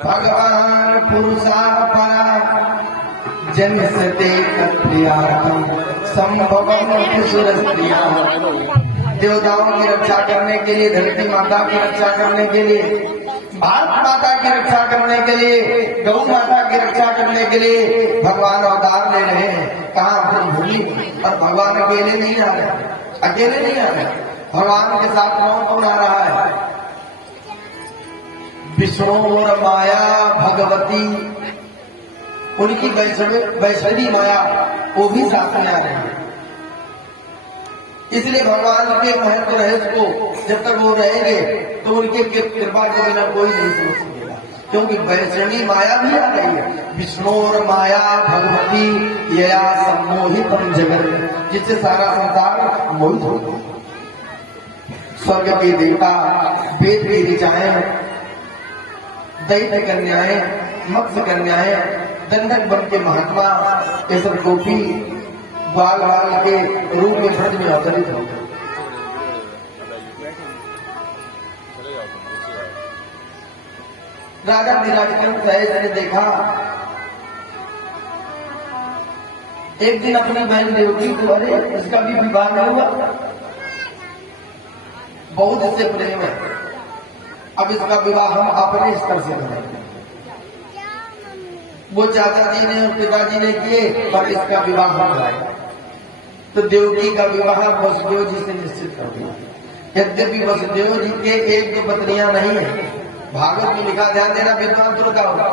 भगवान पुरुषा परा जनिसते प्रियार्थम संभवम सुरस्त्रिया। देवताओं की रक्षा करने के लिए, धरती माता की रक्षा करने के लिए, भारत माता की रक्षा करने के लिए, गौ माता की रक्षा करने के लिए भगवान अवतार ले रहे हैं। कहाँ भूमि और भगवान अकेले नहीं आ रहे, अकेले नहीं आ रहे, भगवान के साथ कौन आ रहा है? विष्णु और माया भगवती, उनकी वैष्णवी माया, वो भी साथ में आ रहे हैं। इसलिए भगवान के महत्व रहस्य को जब तक वो रहेंगे तो उनके कृपा के बिना कोई नहीं समझ सकेगा, क्योंकि वैष्णवी माया भी आ रही है। विष्णु और माया भगवती यया सम्मोहितम जगत, जिससे सारा संसार मोहित हो गया। स्वर्ग के देवता, वेद की ऋचाएं, दैत्य कन्याएं, मत्स्य कन्याएं, दंडक वन के महात्मा, ये सब गोपी बाल के रूप में ब्रज में अवतरित हो गए। राजा निराजकरण सहज ने देखा, एक दिन अपनी बहन देवकी को, अरे इसका भी विवाह नहीं हुआ, बहुत इससे प्रेम है, अब इसका विवाह हम अपने स्तर से करेंगे। वो चाचा जी ने और पिताजी ने किए, पर इसका विवाह हम कराएंगे। तो देवकी का विवाह वसुदेव जी से निश्चित कर दिया। यद्यपि वसुदेव जी के एक दो पत्नियां नहीं है, भागवत में लिखा, ध्यान देना विद्वान तुलका होगा,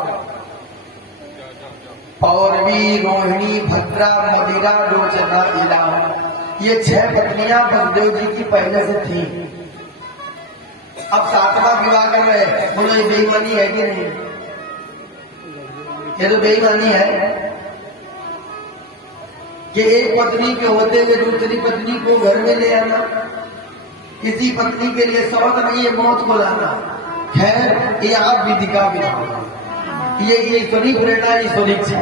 पौरवी, रोहिणी, भद्रा, मदिरा, लोचना, इला, ये 6 पत्नियां वसुदेव जी की पहले से थी। अब 7वां विवाह कर रहे, बोलो ये बेईमानी है कि नहीं? ये तो बेईमानी है कि एक पत्नी के होते हुए दूसरी पत्नी को घर में ले आना, किसी पत्नी के लिए सौत नहीं है मौत को लाना। खैर, ये आप विधि का विधान, ये ईश्वरी प्रेरणा, ईश्वरी इच्छा।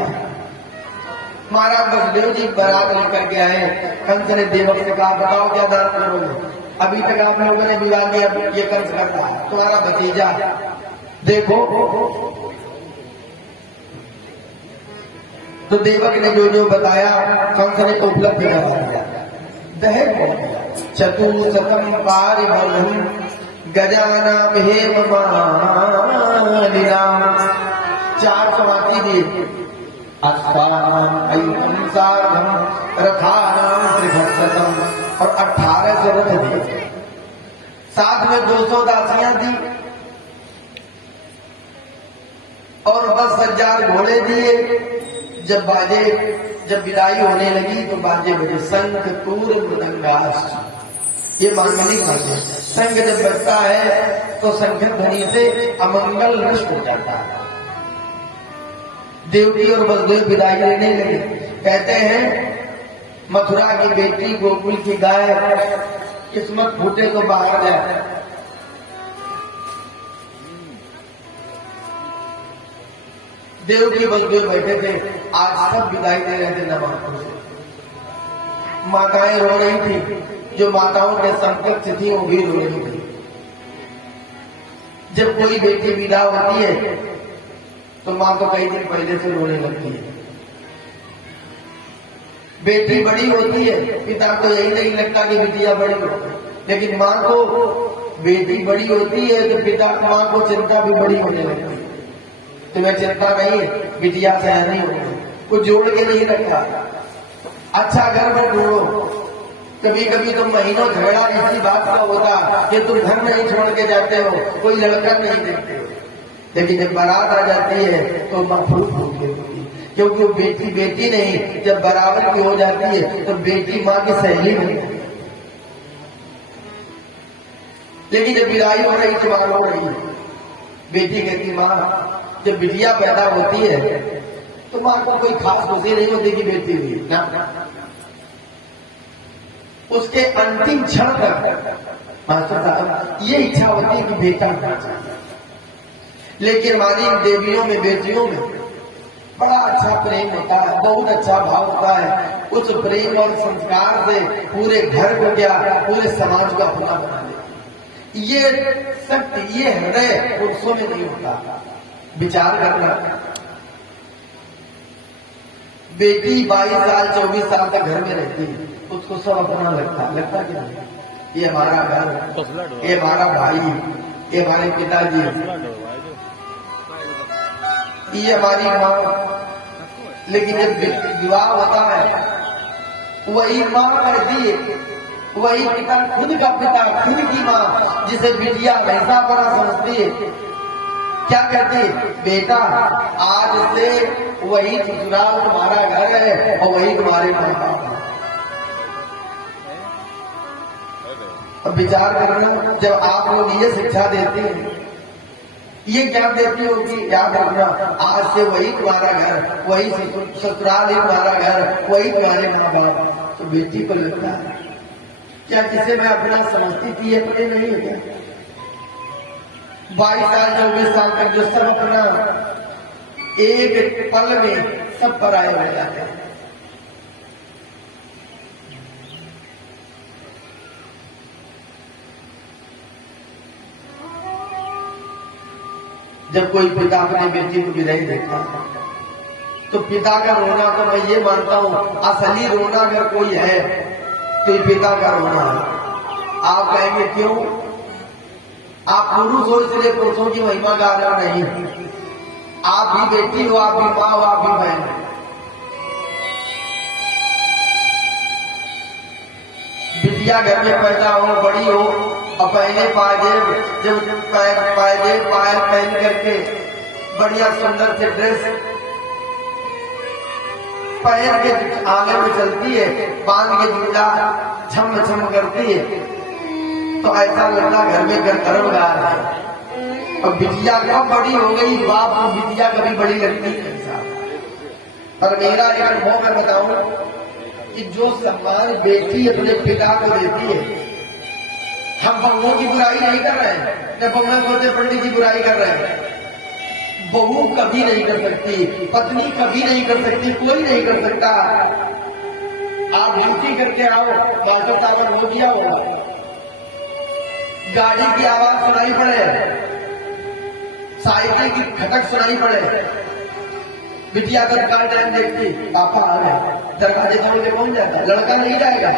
महाराज वसुदेव जी बारात लेकर के आए, कंस ने देवक से कहा, बताओ क्या दान करोगे? अभी तक आप लोगों ने विवाह किया, ये कंस करता है, तुम्हारा भतीजा देखो। तो देवक ने जो जो बताया कंस ने तो उपलब्ध करा दिया। दहेज चतुर्शतम पारिभवम गजानाम हेम मालिना, 480 दिए, अष्टानाम ऐकंसार्धम रथानाम त्रिभक्षतम, और 1800 रथ दिए, साथ में 200 दासियां दी और 10,000 घोड़े दिए। जब विदाई होने लगी तो बाजे बजे, शंख तूर मृदंगास, ये मांगलिक बाजे। शंख जब बजता है तो शंख ध्वनि से अमंगल नष्ट हो जाता है। देवकी और वसुदेव विदाई लेने लगे। कहते हैं, मथुरा की बेटी, गोकुल की गाय, किस्मत फूटे तो बाहर जाए। देवकी वसुदेव बैठे थे, आज सब विदाई दे रहे थे नवानों से। माताएं रो रही थी, जो माताओं के समकक्ष थी वो भी रो रही थी। जब कोई बेटी विदा होती है तो माँ तो कई दिन पहले से रोने लगती है। बेटी बड़ी होती है, पिता को यही नहीं लगता कि बिटिया बड़ी हो, लेकिन माँ को बेटी बड़ी होती है तो पिता माँ को चिंता भी बड़ी होने लगती है। तुम्हें चिंता नहीं, बिटिया सयानी हो, कुछ जोड़ के नहीं रखा। अच्छा घर में ढूंढो, कभी कभी तो महीनों झगड़ा इसी बात का होता कि तुम घर नहीं छोड़ के जाते हो, कोई लड़का नहीं देखते हो। लेकिन जब बारात आ जाती है तो मफरूक होती है, क्योंकि वो बेटी बेटी नहीं, जब बराबर की हो जाती है तो बेटी माँ की सहेली बनती है। लेकिन जब विदाई हो रही, जवान हो रही, बेटी कहती, माँ जब बिटिया पैदा होती है तो माँ को कोई खास खुशी नहीं होती कि बेटी हुई ना, उसके अंतिम क्षण तक मास्टर साहब ये इच्छा होती है कि बेटा होना चाहिए। लेकिन हमारी देवियों में, बेटियों में बड़ा अच्छा प्रेम होता है, बहुत अच्छा भाव होता है। उस प्रेम और संस्कार से पूरे घर को क्या, पूरे समाज को अपना बना देती। ये शक्ति, ये हृदय पुरुषों में नहीं होता, विचार करना। बेटी 22 साल 24 साल तक घर में रहती है, उसको सब अपना लगता कि नहीं, ये हमारा घर, ये हमारा भाई, ये हमारे पिताजी, ये हमारी माँ। लेकिन जब विवाह होता है, वही माँ करती है, वही पिता, खुद का पिता, खुद की माँ, जिसे बिटिया वैसा बड़ा समझती है, क्या कहती है, बेटा आज से वही ससुराल तुम्हारा घर है और वही तुम्हारे माँ बाप है। अब विचार करना, जब आप लोग ये शिक्षा देते हैं, ये क्या देती होगी, याद रखना, आज से वही तुम्हारा घर, वही ससुराल ही तुम्हारा घर, वही तुम्हारे माँ बाप। तो बेटी को लगता है क्या जिसे मैं अपना समझती थी ये अपने नहीं हो गया। 22 साल 24 साल तक जो सब अपना, एक पल में सब पराये हो जाते हैं। जब कोई पिता अपने बेटी को विदाई देता है तो पिता का रोना, तो मैं ये मानता हूं असली रोना अगर कोई है तो ये पिता का रोना है। आप कहेंगे क्यों? आप पुरुष हो इसलिए पुरुषों की महिमा गा रहे हो, नहीं। आप भी बेटी हो, आप भी माँ हो, आप भी बहन हो। बिटिया घर में पैदा हो, बड़ी हो, और पहले पायजेब, जब पायजेब पायल पहन करके बढ़िया सुंदर से ड्रेस पहन के आंगन में चलती है, बांध के झूला झम झम करती है, तो ऐसा लगता घर में गर्म गा रहा है। और बिटिया कब बड़ी हो गई, बाप को बिटिया कभी बड़ी लगती नहीं साहब। पर मेरा एक अनुभव मैं बताऊं कि जो सम्मान बेटी अपने पिता को देती है, हम बहुओं की बुराई नहीं कर रहे हैं, जब बहुएं सोचे पंडित जी बुराई कर रहे हैं। बहू कभी नहीं कर सकती, पत्नी कभी नहीं कर सकती, कोई नहीं कर सकता। आप ड्यूटी करके आओ, मास्टर साहब ने हो दिया होगा, गाड़ी की आवाज सुनाई पड़े, साइकिल की खटक सुनाई पड़े, बिटिया तत्काल टाइम देखती, पापा आ गए, दरवाजे तोड़ के कौन जाता? लड़का नहीं जाएगा,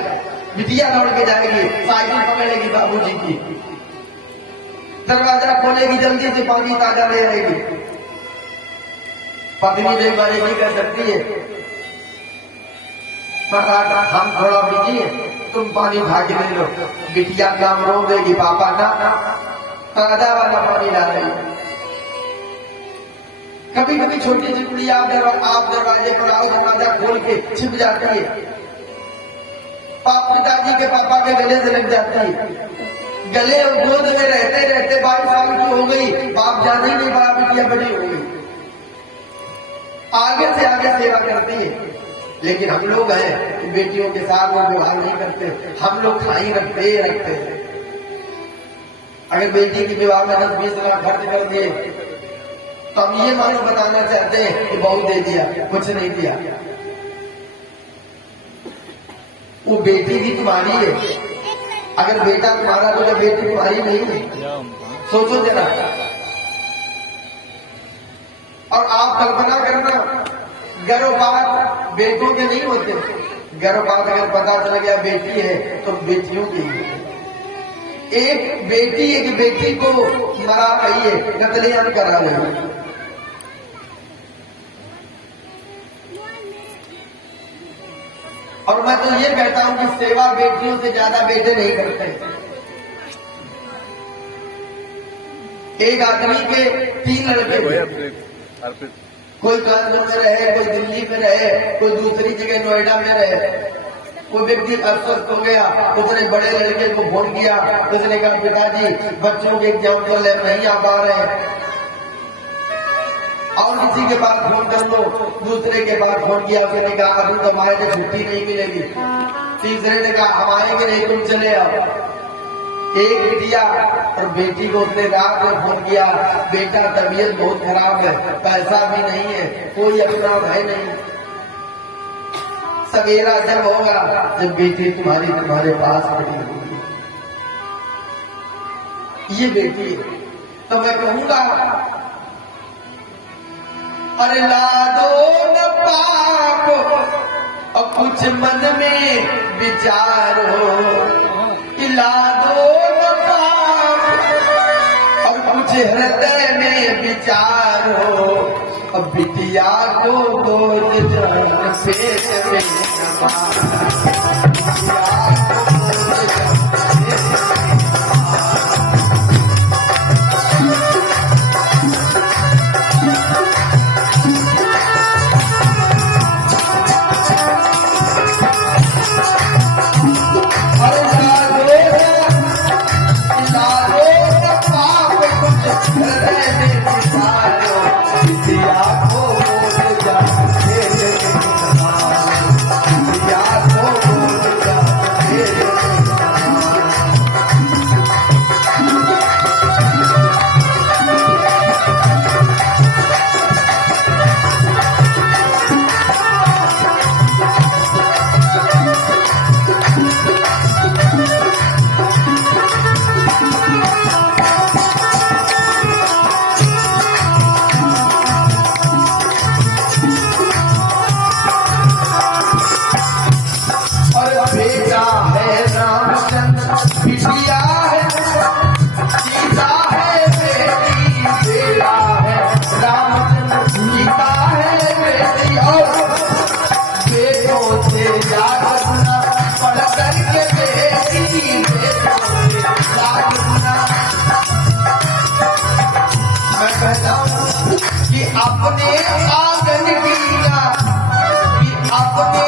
बिटिया दौड़ के जाएगी, साइकिल पकड़ेगी बाबूजी की, दरवाजा खोलेगी, जल्दी से पानी ताजा ले आएगी। पत्नी देख बारे नहीं कर सकती है, हम थोड़ा बिजी है, तुम पानी भाग ले लो। बिटिया काम रो देगी, पापा ना ताजा वाला पानी ला रही। कभी कभी छोटी सी कुड़ी आप दरवाजे पर आओ, दरवाजा खोल के छिप जाती है, पिताजी के पापा के गले से लग जाती है, गले और गोद में रहते रहते 22 साल की हो गई, बाप जाने ही नहीं पाया, बिटिया बड़ी हो गई, आगे से आगे सेवा करती है। लेकिन हम लोग हैं बेटियों के साथ वो व्यवहार नहीं करते, हम लोग खाई रखते। अगर बेटी के विवाह में 10-20 लाख खर्च कर दिए तो हम ये मानो बताना चाहते हैं कि बहुत दे दिया, कुछ नहीं दिया। वो बेटी भी तुम्हारी है, अगर बेटा तुम्हारा तो बेटी तुम्हारी नहीं है, सोचो जरा। और आप कल्पना करना, गर्भपात बेटों के नहीं होते, गर्भपात अगर पता चल गया बेटी है तो बेटियों की है। एक बेटी को मरा रही है, कत्लेआम करा रही है। और मैं तो ये कहता हूं कि सेवा बेटियों से ज्यादा बेटे नहीं करते। एक आदमी के 3 लड़के थे, कोई कानपुर में रहे, कोई दिल्ली में रहे, कोई दूसरी जगह नोएडा में रहे। कोई व्यक्ति अस्वस्थ हो गया, उसने बड़े लड़के को फोन किया, उसने कहा पिताजी बच्चों के एग्जाम तो नहीं आ पा रहे हैं, और किसी के पास फोन कर लो। दूसरे के पास फोन किया, उसने कहा अभी तो हमारे को छुट्टी नहीं मिलेगी। तीसरे ने कहा हम आएंगे नहीं, तुम चले आओ। एक बिटिया और बेटी को उसने रात में फोन किया, बेटा तबीयत बहुत खराब है, पैसा भी नहीं है, कोई अपना है नहीं, सवेरा जब होगा जब बेटी तुम्हारे पास खड़ी होगी। ये बेटी, तो मैं कहूंगा अरे ला दो न पाप और कुछ मन में विचारो, ला दो न पाप और कुछ हृदय में विचारो, अब बिटिया को गोद जान पेट में अपने आंगन की ना, अपने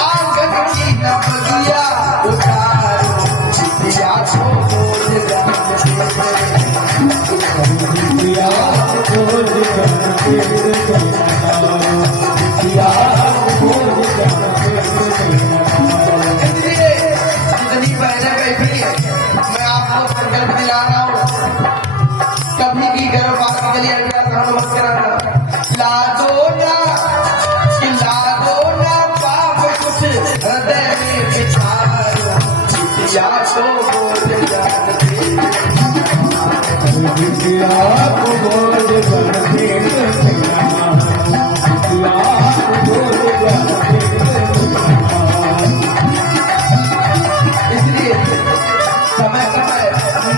आंगन की न बगिया उतारो, बिटिया को बोल इसलिए जितनी बहनें बैठी है, मैं आपको संकल्प दिला रहा हूँ, कभी की गर्भपात के लिए अल्ट्रासाउंड मत कराना। ला दो ना पाप कुछ हृदय में विचारो, बिटिया को बोल जान बिटिया को बोल इसलिए समय समय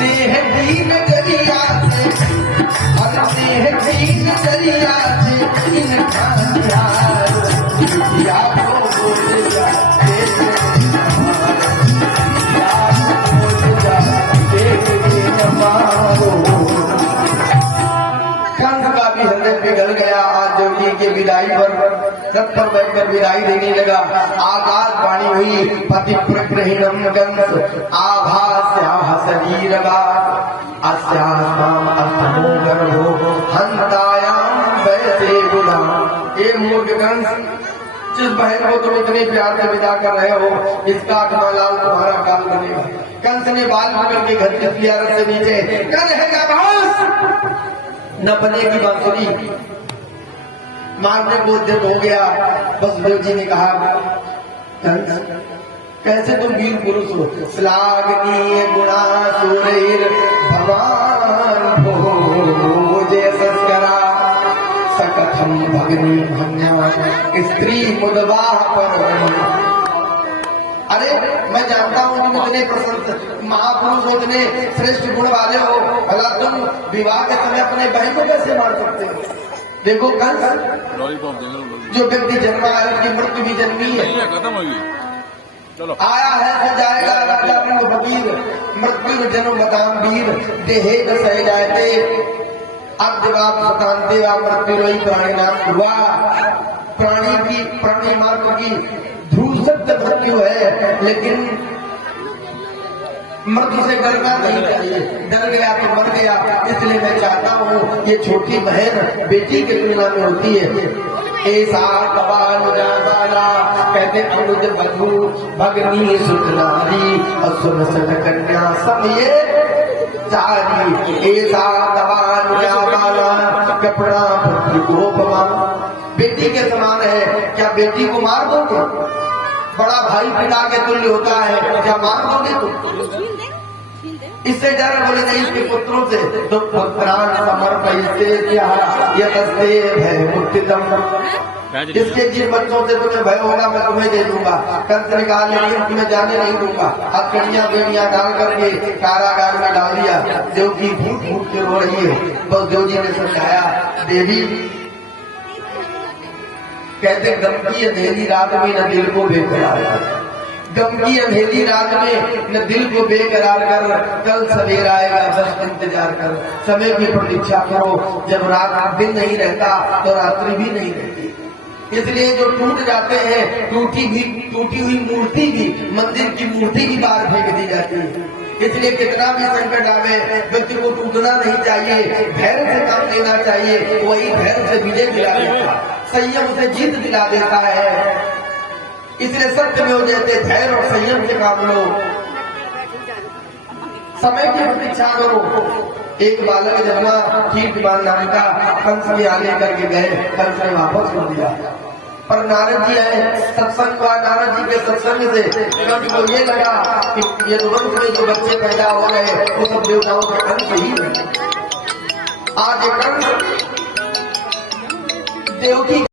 नेह दीन दरिया से, नेह दीन दरिया से इनका बिटिया को बोल जान कंस का भी हृदय पिघल गया। आज देवकी के विदाई पर रथ पर बैठकर विदाई देने लगा। आकाश वाणी हुई, पति प्रहीणम कंस आभास्याह शरीरगा अस्याम अर्थमोगर्भो हंतायाम वैसे गुना। ये मूर्ख कंस, जिस बहन को तुम इतने प्यार से विदा कर रहे हो, इसका लाल तुम्हारा काल बनेगा। कंस ने बाल पकड़ के घर के दिया रथ से नीचे, क्या रहेगा बांस न बनेगी बांसुरी। मारने को उद्यत हो गया। वसुदेव जी ने कहा, कंस कैसे तुम वीर पुरुष हो, श्लाघनीय गुणा सूरैर भगवान भोजे संस्करा सकथम भगनी भन्या स्त्री मुदवा पर। अरे मैं जानता हूँ तुम इतने प्रशंस महापुरुष हो, इतने श्रेष्ठ गुण वाले हो, भला तुम विवाह के समय अपने बहन को कैसे मार सकते हो? देखो कंस, जो व्यक्ति जन्मा है उसकी मृत्यु भी जन्मी है। चलो आया है तो जाएगा, राजा बिंग फकीर मृत्यु जन्म बताम वीर देहे सह जाते अद्यवाप सुखांते वा मृत्यु रही प्राणी नाम हुआ। प्राणी मात्र की ध्रुसत्य मृत्यु है, लेकिन मृत्यु से डरना नहीं चाहिए। डर गया तो मर गया। इसलिए मैं चाहता हूँ ये छोटी बहन बेटी के तुलना में होती है। ऐसा कबाला कहते अनुज बधू भगनी सुतनारी असुर सत कन्या समय चारी। ऐसा कबाला कपड़ा गोपमा बेटी के समान है, क्या बेटी को मार दोगे? बड़ा भाई पिता के तुल्य होता है, क्या मार दोगे तुम? इससे डर बोले नहीं इसके पुत्रों से, तो पुत्रान समर्पयते यतस्ते भय मुक्तिदम्। इसके जिन बच्चों से तुम्हें भय होगा मैं तुम्हें दे दूंगा। कंस ने कहा लेकिन तुम्हें जाने नहीं दूंगा। हथकड़ियां बेड़ियां डाल करके कारागार में डाल दिया। देव की भूख भूख के रो रही है। बस देव जी ने समझाया, देवी कहते गम की अंधेरी रात में न दिल को बेकरार कर, गम की अंधेरी रात में न दिल को बेकरार कर, कल सवेरा आएगा बस इंतजार कर। समय की प्रतीक्षा करो, जब रात दिन नहीं रहता तो रात्रि भी नहीं रहती। इसलिए जो टूट जाते हैं, टूटी हुई मूर्ति भी, मंदिर की मूर्ति की बाहर फेंक दी जाती है। इसलिए कितना भी संकट आवे व्यक्ति को टूटना नहीं चाहिए, धैर्य से काम लेना चाहिए। वही धैर्य से विजय दिला देता, संयम से जीत दिला देता है। इसलिए सत्य में हो जाते, धैर्य और संयम से काम लो, समय की प्रतीक्षा करो। एक बालक जन्मा कीर्तिमान नाम का, कंस में आने करके गए, कंस ने वापस कर दिया। पर नारद जी आए, सत्संग हुआ नारद जी के सत्संग से कंस को ये लगा कि यदुवंश में जो बच्चे पैदा हो रहे वो सब देवताओं के अंश ही है। आज कंस देव की